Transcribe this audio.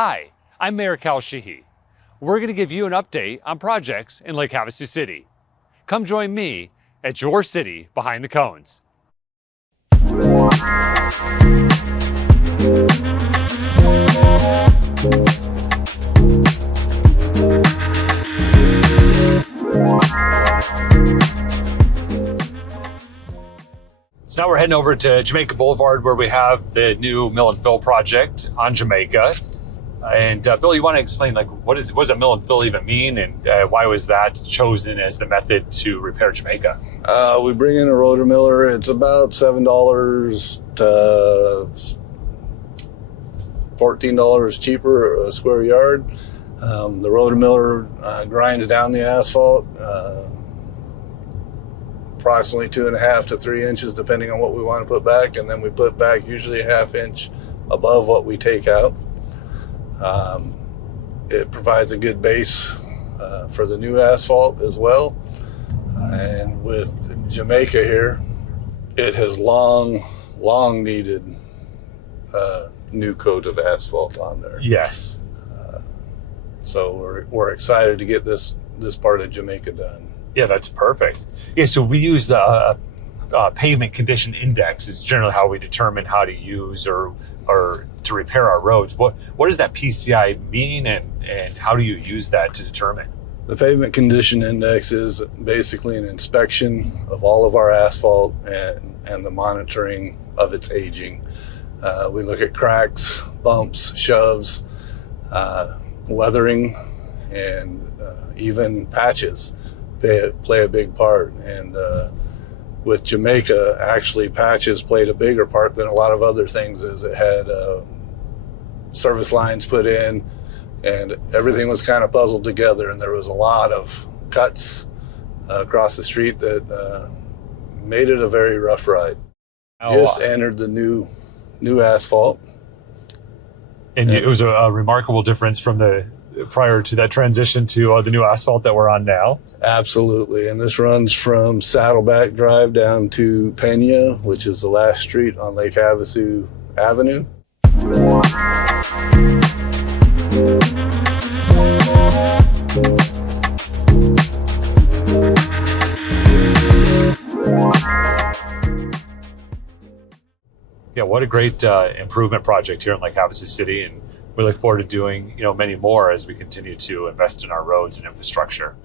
Hi, I'm Mayor Sheehy. We're going to give you an update on projects in Lake Havasu City. Come join me at your city behind the cones. So now we're heading over to Jamaica Boulevard where we have the new mill and fill project on Jamaica. And Bill, you want to explain what does a mill and fill even mean, and why was that chosen as the method to repair Jamaica? We bring in a rotor miller. It's about $7 to $14 cheaper a square yard. The rotor miller grinds down the asphalt approximately 2.5 to 3 inches, depending on what we want to put back, and then we put back usually a ½ inch above what we take out. It provides a good base for the new asphalt as well. And with Jamaica here, it has long needed a new coat of asphalt on there. Yes. So we're excited to get this part of Jamaica done. Yeah, that's perfect. Yeah, so we use the pavement condition index is generally how we determine how to use or to repair our roads. What does that PCI mean, and how do you use that to determine? The pavement condition index is basically an inspection of all of our asphalt and the monitoring of its aging. We look at cracks, bumps, shoves, weathering, and even patches play a big part. And with Jamaica, actually patches played a bigger part than a lot of other things, as it had service lines put in and everything was kind of puzzled together, and there was a lot of cuts across the street that made it a very rough ride. Just entered the new asphalt. And it was a remarkable difference from the prior to that transition to the new asphalt that we're on now. Absolutely. And this runs from Saddleback Drive down to Peña, which is the last street on Lake Havasu Avenue. Yeah, what a great improvement project here in Lake Havasu City, and we look forward to doing many more as we continue to invest in our roads and infrastructure.